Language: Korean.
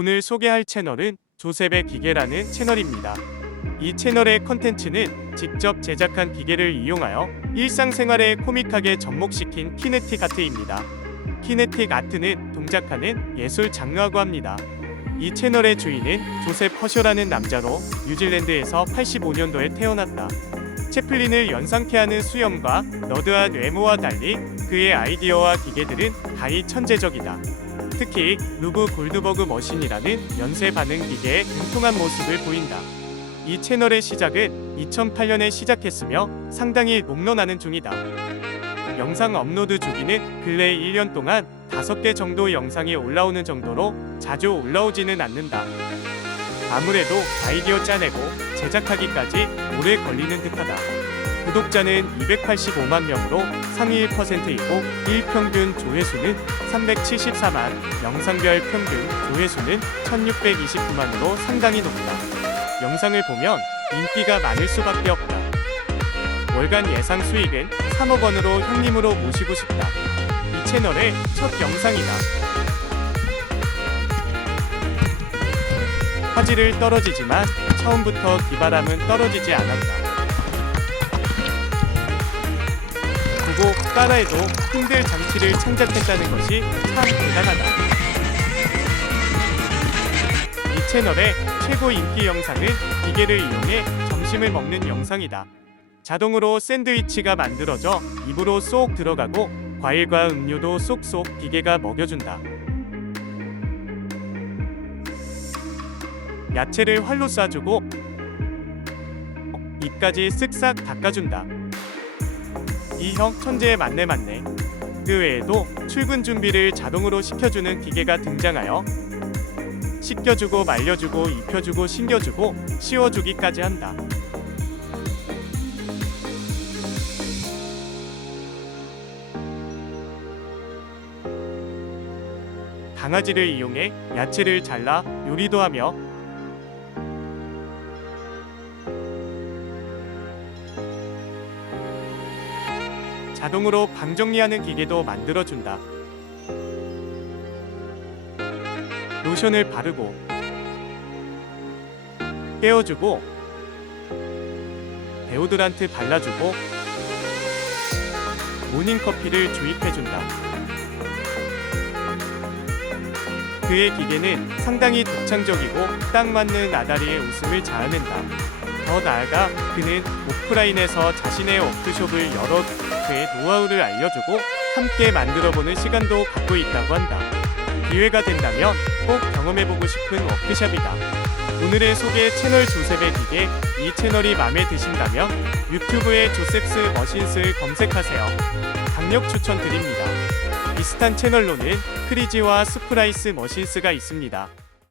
오늘 소개할 채널은 조셉의 기계라는 채널입니다. 이 채널의 컨텐츠는 직접 제작한 기계를 이용하여 일상생활에 코믹하게 접목시킨 키네틱 아트입니다. 키네틱 아트는 동작하는 예술 장르라고 합니다. 이 채널의 주인은 조셉 허쇼라는 남자로 뉴질랜드에서 85년도에 태어났다. 채플린을 연상케 하는 수염과 너드한 외모와 달리 그의 아이디어와 기계들은 가히 천재적이다. 특히 루브 골드버그 머신이라는 연쇄 반응 기계의 등통한 모습을 보인다. 이 채널의 시작은 2008년에 시작했으며 상당히 롱런하는 중이다. 영상 업로드 주기는 근래 1년 동안 5개 정도 영상이 올라오는 정도로 자주 올라오지는 않는다. 아무래도 아이디어 짜내고 제작하기까지 오래 걸리는 듯하다. 구독자는 285만 명으로 상위 1%이고 일평균 조회수는 374만, 영상별 평균 조회수는 1629만으로 상당히 높다. 영상을 보면 인기가 많을 수밖에 없다. 월간 예상 수익은 3억 원으로 형님으로 모시고 싶다. 이 채널의 첫 영상이다. 화질을 떨어지지만 처음부터 기바람은 떨어지지 않았다. 따라해도 힘들 장치를 창작했다는 것이 참 대단하다. 이 채널의 최고 인기 영상은 기계를 이용해 점심을 먹는 영상이다. 자동으로 샌드위치가 만들어져 입으로 쏙 들어가고 과일과 음료도 쏙쏙 기계가 먹여준다. 야채를 활로 쏴주고 입까지 쓱싹 닦아준다. 이형 천재의 맞네 맞네. 그 외에도 출근 준비를 자동으로 시켜주는 기계가 등장하여 씻겨주고 말려주고 입혀주고 신겨주고 씌워주기까지 한다. 강아지를 이용해 야채를 잘라 요리도 하며 자동으로 방 정리하는 기계도 만들어준다. 로션을 바르고 깨워주고 데오드란트 발라주고 모닝커피를 주입해준다. 그의 기계는 상당히 독창적이고 딱 맞는 나다리의 웃음을 자아낸다. 더 나아가 그는 오프라인에서 자신의 워크숍을 열어 그의 노하우를 알려주고 함께 만들어보는 시간도 갖고 있다고 한다. 기회가 된다면 꼭 경험해보고 싶은 워크숍이다. 오늘의 소개 채널 조셉의 기계 이 채널이 마음에 드신다면 유튜브에 조셉스 머신스를 검색하세요. 강력 추천드립니다. 비슷한 채널로는 크리지와 스프라이스 머신스가 있습니다.